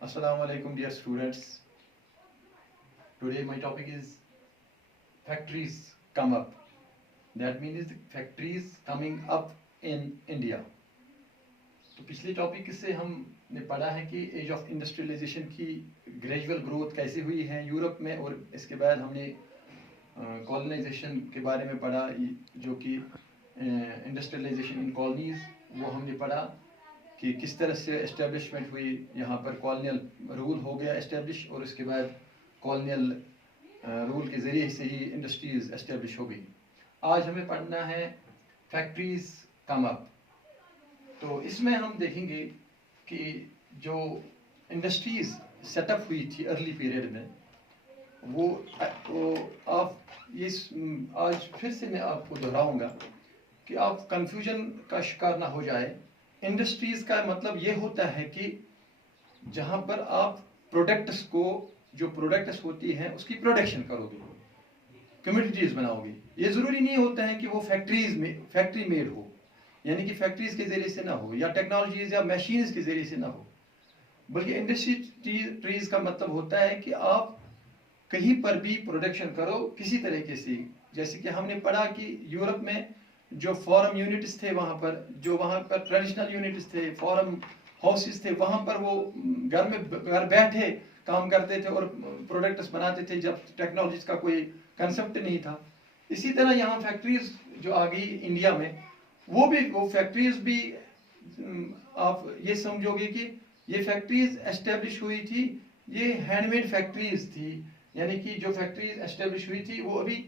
Assalamu alaikum, dear students. Today my topic is factories come up. That means factories coming up in India. तो पिछले topic से हमने पढ़ा है कि एज ऑफ इंडस्ट्रियलाइजेशन की ग्रेजुअल ग्रोथ कैसे हुई है यूरोप में, और इसके बाद हमने कॉलोनाइजेशन के बारे में पढ़ा, जो कि इंडस्ट्रियलाइजेशन इन कॉलोनीज, वो हमने पढ़ा कि किस तरह से एस्टेब्लिशमेंट हुई, यहाँ पर कॉलोनियल रूल हो गया एस्टेब्लिश, और इसके बाद कॉलोनियल रूल के ज़रिए से ही इंडस्ट्रीज़ एस्टेब्लिश हो गई। आज हमें पढ़ना है फैक्ट्रीज कम अप। तो इसमें हम देखेंगे कि जो इंडस्ट्रीज़ सेटअप हुई थी अर्ली पीरियड में, वो आप ये आज फिर से मैं आपको दोहराऊंगा कि आप कंफ्यूजन का शिकार ना हो जाए। इंडस्ट्रीज का मतलब ये होता है कि जहां पर आप प्रोडक्ट्स को, जो प्रोडक्ट्स होती हैं उसकी प्रोडक्शन करोगे, कम्युनिटीज बनाओगे। ये जरूरी नहीं होता है कि वो फैक्ट्री मेड हो, यानी कि फैक्ट्रीज के जरिए से ना हो या टेक्नोलॉजीज या मशीन्स के जरिए से ना हो, बल्कि इंडस्ट्रीज का मतलब होता है कि आप कहीं पर भी प्रोडक्शन करो किसी तरीके से। जैसे कि हमने पढ़ा कि यूरोप में जो फॉरम यूनिट्स थे, वहाँ पर ट्रेडिशनल यूनिट्स थे, फॉरम हाउसेस थे, वहाँ पर वो घर बैठे काम करते थे और प्रोडक्ट्स बनाते थे, जब टेक्नोलॉजीज का कोई कंसेप्ट नहीं था। इसी तरह यहाँ फैक्ट्रीज जो आ गई इंडिया में, वो फैक्ट्रीज भी आप ये समझोगे कि ये फैक्ट्रीज एस्टेब्लिश हुई थी, ये हैंडमेड फैक्ट्रीज थी, यानी कि जो फैक्ट्रीज एस्टेब्लिश हुई थी वो अभी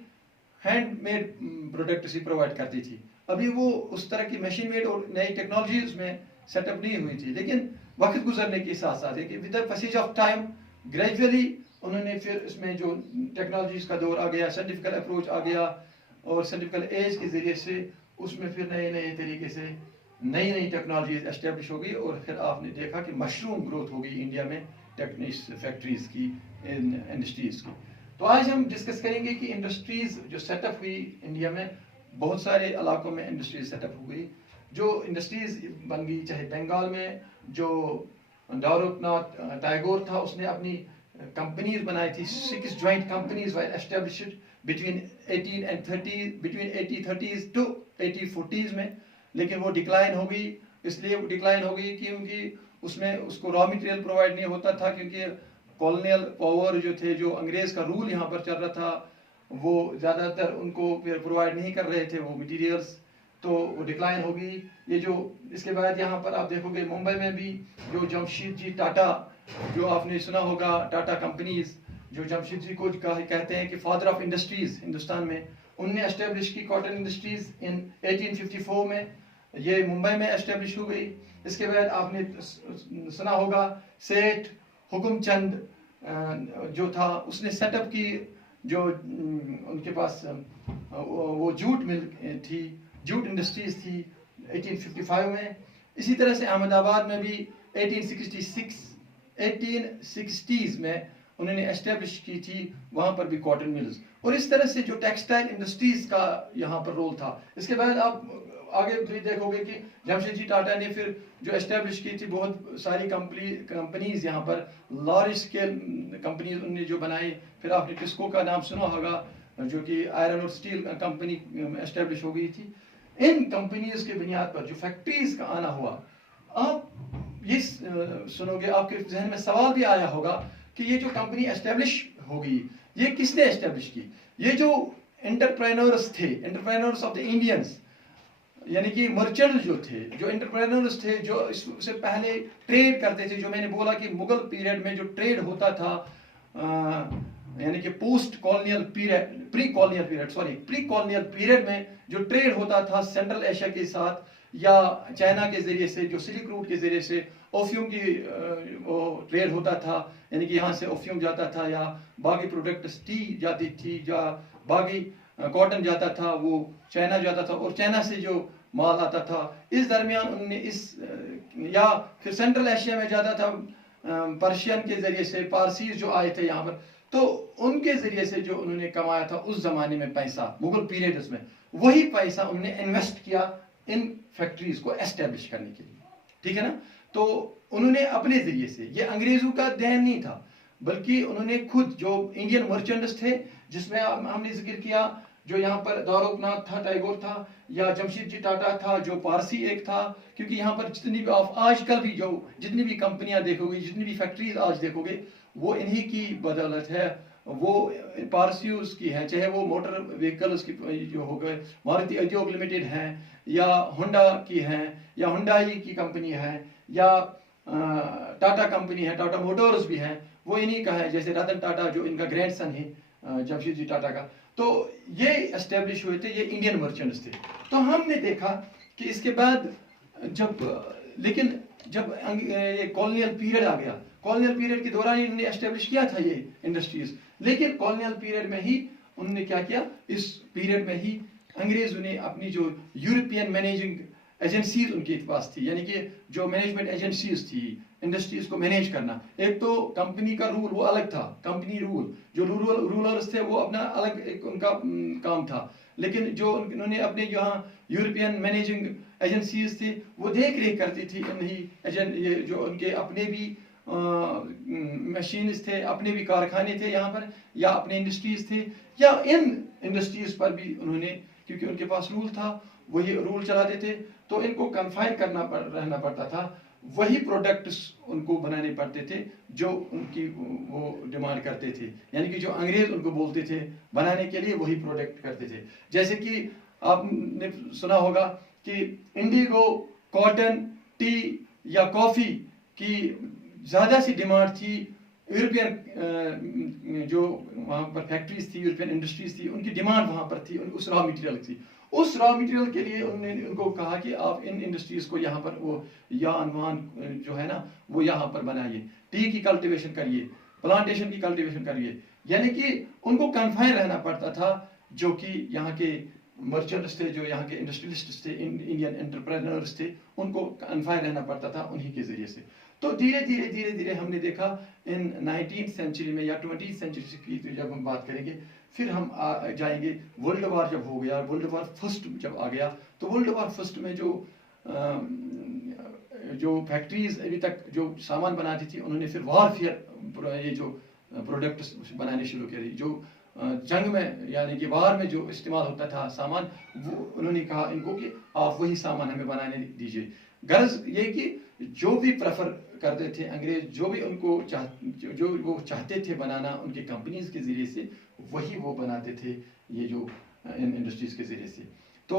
हैंडमेड प्रोडक्ट्स ही प्रोवाइड करती थी, अभी वो उस तरह की मशीन मेड और नई टेक्नोलॉजी उसमें सेटअप नहीं हुई थी। लेकिन वक्त गुजरने के साथ साथ with the passage of time gradually उन्होंने फिर इसमें जो टेक्नोलॉजीज का दौर आ गया, साइंटिफिकल अप्रोच आ गया, और साइंटिफिकल एज के जरिए से उसमें फिर नए तरीके से नई टेक्नोलॉजीज एस्टेब्लिश हो गई, और फिर आपने देखा कि मशरूम ग्रोथ हो गई इंडिया में फैक्ट्रीज की, इंडस्ट्रीज की। तो आज हम डिस्कस करेंगे कि इंडस्ट्रीज जो सेटअप हुई इंडिया में, बहुत सारे इलाकों में इंडस्ट्रीज सेटअप हो गई। जो इंडस्ट्रीज बन गई, चाहे बंगाल में जो दारुनाथ टैगोर था, उसने अपनी कंपनीज बनाई थी, 6 joint companies were established between 1830s to 1840s में। लेकिन वो डिक्लाइन हो गई, इसलिए वो डिक्लाइन हो गई क्योंकि उसमें उसको रॉ मटेरियल प्रोवाइड नहीं होता था, क्योंकि कॉलोनियल पावर जो थे, जो अंग्रेज का रूल यहाँ पर चल रहा था, वो ज़्यादातर उनको प्रोवाइड नहीं कर रहे थे वो मटेरियल्स, तो वो डिक्लाइन हो गई। ये जो इसके बाद यहाँ पर आप देखोगे मुंबई में भी जो जमशेद जी टाटा, जो आपने सुना होगा टाटा कंपनीज, जो जमशेद जी को कहते हैं कि फादर ऑफ इंडस्ट्रीज हिंदुस्तान में, उनने एस्टेब्लिश की कॉटन इंडस्ट्रीज इन 1854 में, ये मुंबई में एस्टेब्लिश हो गई। इसके बाद आपने सुना होगा सेठ हुकुमचंद जो था, उसने सेटअप की, जो उनके पास वो जूट मिल थी, जूट इंडस्ट्रीज थी 1855 में। इसी तरह से अहमदाबाद में भी 1860s में उन्होंने एस्टेब्लिश की थी, वहाँ पर भी कॉटन मिल्स, और इस तरह से जो टेक्सटाइल इंडस्ट्रीज का यहाँ पर रोल था। इसके बाद आप आगे भी देखोगे कि जमशेद जी टाटा ने फिर जो एस्टेब्लिश की थी बहुत सारी कंपनीज, यहाँ पर लार्ज स्केल कंपनीज उन्होंने जो बनाई। फिर आपने टिस्को का नाम सुना होगा, जो कि आयरन और स्टील कंपनी एस्टेब्लिश हो गई थी। इन कंपनीज के बुनियाद पर जो फैक्ट्रीज का आना हुआ, आप ये सुनोगे, आपके जहन में सवाल भी आया होगा कि ये जो कंपनी एस्टेब्लिश हो गई, ये किसने एस्टेब्लिश की? ये जो एंटरप्रेन्योर्स थे, एंटरप्रेन्योर्स ऑफ द इंडियंस, यानी कि मर्चेंट जो थे, जो एंटरप्रेन्योर्स थे, जो इससे पहले ट्रेड करते थे, जो मैंने बोला कि मुगल पीरियड में जो ट्रेड होता था, यानी कि post colonial period, pre colonial period में जो ट्रेड होता था सेंट्रल एशिया के साथ, या चाइना के जरिए से, जो सिल्क रूट के जरिए से ओफियम की वो ट्रेड होता था, यानी कि यहाँ से ओफियम जाता था, या बाकी प्रोडक्ट्स टी जाती थी, या बाकी कॉटन जाता था, वो चाइना जाता था, और चाइना से जो माल आता था, इस दरमियान उन्होंने या फिर सेंट्रल एशिया में जाता था पर्शियन के जरिए से, पारसीज जो आए थे यहाँ पर, तो उनके जरिए से जो उन्होंने कमाया था उस जमाने में पैसा, मुगल पीरियड में, वही पैसा उन्होंने इन्वेस्ट किया इन फैक्ट्रीज को एस्टेब्लिश करने के लिए। ठीक है ना? तो उन्होंने अपने जरिए से, ये अंग्रेजों का देन नहीं था, बल्कि उन्होंने खुद जो इंडियन मर्चेंट्स थे, जिसमें हमने जिक्र किया, जो यहाँ पर दारोकनाथ था, टैगोर था, या जमशेद जी टाटा था, जो पारसी एक था, क्योंकि यहाँ पर जितनी भी आप आजकल भी जो जितनी भी कंपनियां देखोगे, जितनी भी फैक्ट्रीज आज देखोगे, वो इन्हीं की बदौलत है, वो पारसियों की है, चाहे वो मोटर व्हीकल्स की जो हो गए मारुति उद्योग लिमिटेड है, या होंडा की है, या हुंडई की कंपनी है, या टाटा कंपनी है, टाटा मोटर्स भी है, वो इन्हीं का है, जैसे रतन टाटा जो इनका ग्रैंडसन है जमशेद जी टाटा का। तो ये एस्टेब्लिश हुए थे, ये इंडियन मर्चेंट्स थे। तो हमने देखा कि इसके बाद लेकिन जब ये कॉलोनियल पीरियड आ गया, कॉलोनियल पीरियड के दौरान इन्होंने एस्टेब्लिश किया था ये इंडस्ट्रीज, लेकिन कॉलोनियल पीरियड में ही उन्होंने क्या किया, इस पीरियड में ही अंग्रेजों ने अपनी जो यूरोपियन मैनेजिंग एजेंसीज उनके पास थी, यानी कि जो मैनेजमेंट एजेंसीज थी इंडस्ट्रीज को मैनेज करना, एक तो कंपनी का रूल वो अलग था, कंपनी रूल, जो रूलर्स थे वो अपना अलग एक उनका काम था, लेकिन जो उन्होंने अपने यहाँ यूरोपियन मैनेजिंग एजेंसीज थी वो देख रेख करती थी ये जो उनके अपने भी मशीन्स थे, अपने भी कारखाने थे यहाँ पर, या अपने इंडस्ट्रीज थे, या इन इंडस्ट्रीज पर भी उन्होंने, क्योंकि उनके पास रूल था, वही रूल चलाते थे, तो इनको कन्फाइन रहना पड़ता था, वही प्रोडक्ट्स उनको बनाने पड़ते थे जो उनकी वो डिमांड करते थे, यानी कि जो अंग्रेज उनको बोलते थे बनाने के लिए, वही प्रोडक्ट करते थे। जैसे कि आपने सुना होगा कि इंडिगो, कॉटन, टी या कॉफी की ज्यादा सी डिमांड थी, यूरोपियन जो वहां पर फैक्ट्रीज थी, यूरोपियन इंडस्ट्रीज थी, उनकी डिमांड वहां पर थी, उस रॉ मटेरियल थी। उस रॉ मटेरियल के लिए उन्होंने उनको कहा कि आप इन इंडस्ट्रीज को यहाँ पर वो यान वान जो है ना वो यहाँ पर बनाइए, टी की कल्टीवेशन करिए, प्लांटेशन की कल्टीवेशन करिए, यानी कि उनको कन्फाइन रहना पड़ता था, जो कि यहाँ के मर्चेंट्स थे, जो यहाँ के इंडस्ट्रियलिस्ट थे, इंडियन एंटरप्रेन्योर्स थे, उनको कन्फाइन रहना पड़ता था उन्हीं के जरिए से। तो धीरे धीरे हमने देखा इन 19th सेंचुरी में या 20th सेंचुरी की जब हम बात करेंगे, फिर हम जाएंगे वर्ल्ड वार जब हो गया, वर्ल्ड वार फर्स्ट जब आ गया, तो वर्ल्ड वार फर्स्ट में जो फैक्ट्रीज अभी तक जो सामान बनाती थी, उन्होंने फिर वारफेयर ये जो प्रोडक्ट्स बनाने शुरू किए, जो जंग में यानी कि वार में जो इस्तेमाल होता था सामान, वो उन्होंने कहा इनको कि आप वही सामान हमें बनाने दीजिए। गर्ज ये कि जो भी प्रेफर करते थे अंग्रेज, जो भी उनको जो वो चाहते थे बनाना उनकी कंपनीज के जरिए से, वही वो बनाते थे ये जो इन इंडस्ट्रीज के जरिए से। तो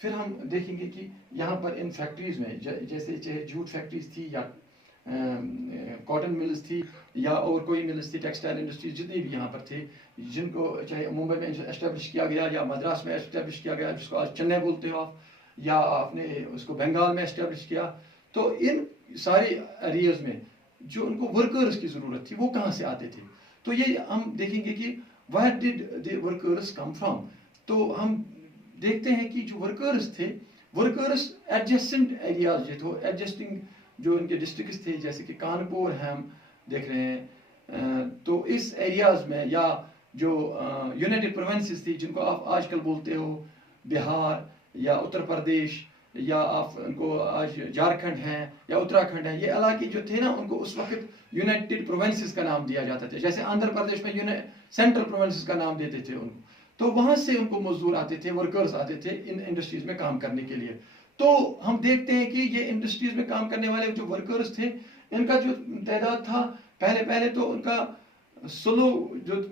फिर हम देखेंगे कि यहाँ पर इन फैक्ट्रीज में जैसे चाहे जूट फैक्ट्रीज थी, या कॉटन मिल्स थी, या और कोई मिल्स थी, टेक्सटाइल इंडस्ट्रीज जितनी भी यहाँ पर थे, जिनको चाहे मुंबई में एस्टेब्लिश किया गया या मद्रास में एस्टेब्लिश किया गया, जिसको आज चेन्नई बोलते हो आप, या आपने उसको बंगाल में एस्टेब्लिश किया, तो इन सारे एरियाज में जो उनको वर्कर्स की ज़रूरत थी वो कहाँ से आते थे। तो ये हम देखेंगे कि where did the workers come from. तो हम देखते हैं कि जो वर्कर्स थे, वर्कर्स एडजेसेंट एरियाज जो एडजस्टिंग जो उनके डिस्ट्रिक्ट्स थे, जैसे कि कानपुर है हम देख रहे हैं, तो इस एरियाज में, या जो यूनाइटेड प्रोविंसेस थी जिनको आप आजकल बोलते हो बिहार या उत्तर प्रदेश, या आप उनको आज झारखंड है या उत्तराखंड है, ये इलाके जो थे ना, उनको उस वक्त यूनाइटेड प्रोविंसेस का नाम दिया जाता था, जैसे आंध्र प्रदेश में सेंट्रल प्रोविंसेस का नाम देते थे उनको। तो वहां से उनको मजदूर आते थे, वर्कर्स आते थे इन इंडस्ट्रीज में काम करने के लिए। तो हम देखते हैं कि ये इंडस्ट्रीज में काम करने वाले जो वर्कर्स थे, इनका जो तादाद था, पहले तो उनका स्लो जो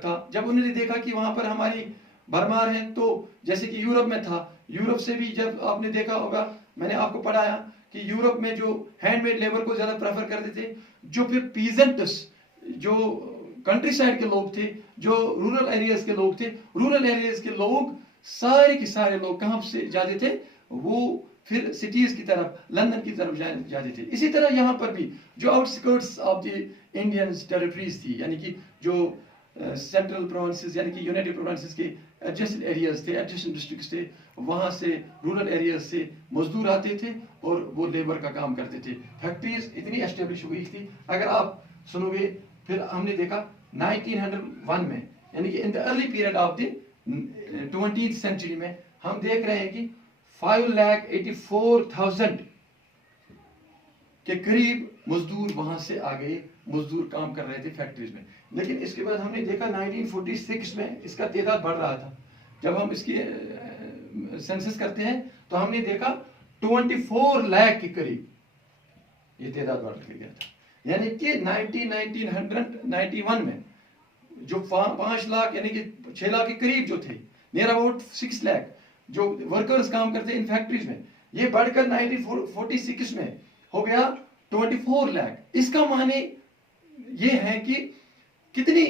था, जब उन्होंने देखा कि वहां पर हमारी भरमार है, तो जैसे कि यूरोप में था, यूरोप से भी जब आपने देखा होगा, मैंने आपको पढ़ाया कि यूरोप में जो हैंडमेड लेबर को ज्यादा प्रेफर करते थे, जो फिर पीजेंट्स जो कंट्री साइड के लोग थे, जो रूरल एरियाज के लोग थे, रूरल एरियाज के लोग सारे के सारे लोग कहाँ से जाते थे, वो फिर सिटीज की तरफ, लंदन की तरफ जाते थे। इसी तरह यहाँ पर भी जो outskirts of the Indian territories थी, यानी कि जो सेंट्रल प्रोविंसेस यानी कि यूनाइटेड प्रोविंसेस के एडजेसेंट एरियाज थे, एडजेसेंट डिस्ट्रिक्ट्स थे, वहाँ से रूरल एरियाज से मजदूर आते थे और वो लेबर का काम करते थे। फैक्ट्रीज इतनी एस्टेब्लिश हुई थी, अगर आप सुनोगे, फिर हमने देखा 1901 में, यानी कि in the early period of the 20th century में, हम देख रहे हैं कि 5,84,000 कि करीब मजदूर वहां से आ गए, मजदूर काम कर रहे थे फैक्ट्रीज में। लेकिन इसके बाद हमने देखा 1946 में इसका तादाद बढ़ रहा था। जब हम इसकी सेंसस करते हैं तो हमने देखा 24 लाख के करीब ये तादाद बढ़ गया था। यानी कि 1991 में जो 5 लाख यानी कि 6 लाख के करीब जो थे, नियर अबाउट 6 लाख जो वर्कर्स काम करते इन फैक्ट्रीज में, ये बढ़कर 1946 में हो गया 24 लाख। इसका माने ये है कि कितनी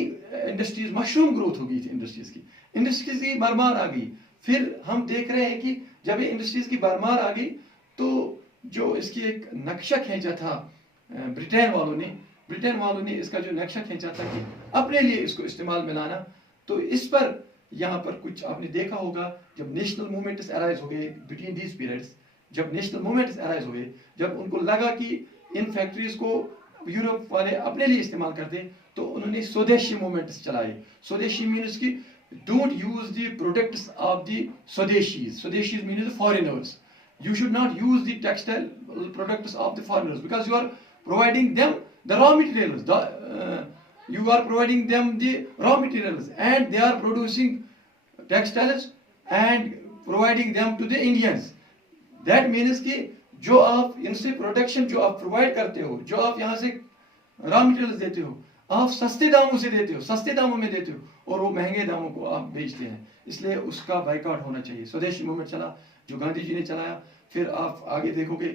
इंडस्ट्रीज मशरूम ग्रोथ हो गई थी, इंडस्ट्रीज की भरमार आ गई। फिर हम देख रहे हैं कि जब ये इंडस्ट्रीज की भरमार आ गई तो जो इसकी एक नक्शा खींचा था ब्रिटेन वालों ने इसका जो नक्शा खींचा था कि अपने लिए इसको इस्तेमाल में लाना, तो इस पर यहाँ पर कुछ आपने देखा होगा, जब नेशनल मूवमेंट्स अराइज हो गए बिटवीन दीज पीरियड्स, जब नेशनल मूवमेंट्स अराइज हो गए, जब उनको लगा कि इन फैक्ट्रीज को यूरोप वाले अपने लिए इस्तेमाल करते, तो उन्होंने स्वदेशी मूवमेंट्स चलाए। स्वदेशी मीन्स की don't use the products of the swadeshis means foreigners, you should not use the textile products of the foreigners because you are providing them the raw materials, you are providing them the raw materials and they are producing textiles and providing them to the Indians. That means कि जो आप इनसे production जो आप provide करते हो, जो आप यहाँ से रॉ मटेरियल्स देते हो, आप सस्ते दामों से देते हो, सस्ते दामों में देते हो और वो महंगे दामों को आप बेचते हैं। इसलिए उसका बाइकआउट होना चाहिए। स्वदेशी मूवमेंट चला जो गांधी जी ने चलाया। फिर आप आगे देखोगे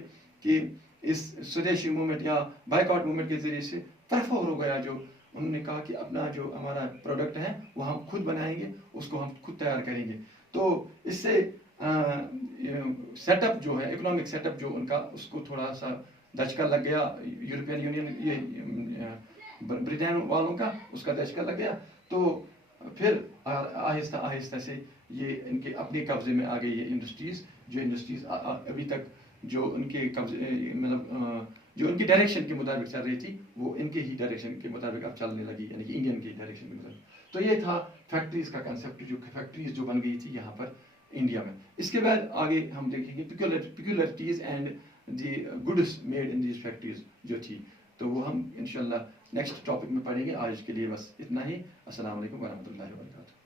कि इस स्वदेशी मूवमेंट या बाइकआउट मूवमेंट के जरिए से तरफा हो गया, जो उन्होंने कहा कि अपना जो हमारा प्रोडक्ट है वो हम खुद बनाएंगे, उसको हम खुद तैयार करेंगे। तो इससे सेटअप जो है, इकोनॉमिक सेटअप जो उनका, उसको थोड़ा सा दचका लग गया। यूरोपियन यूनियन ये ब्रिटेन वालों का उसका दचका लग गया। तो फिर आहिस्ता आहिस्ता से ये इनके अपने कब्जे में आ गई ये इंडस्ट्रीज, जो इंडस्ट्रीज अभी तक जो उनके कब्जे मतलब जो उनके डायरेक्शन के मुताबिक चल रही थी, वो इनके ही डायरेक्शन के मुताबिक अब चलने लगी, यानी कि इंडियन के डायरेक्शन के मुताबिक। तो ये था फैक्ट्रीज का कंसेप्ट, जो फैक्ट्रीज जो बन गई थी यहाँ पर इंडिया में। इसके बाद आगे हम देखेंगे peculiarities and the goods made in these factories जो थी, तो वो हम इंशाल्लाह नेक्स्ट टॉपिक में पढ़ेंगे। आज के लिए बस इतना ही। अस्सलाम वालेकुम वरहमतुल्लाहि वबरकातुहू।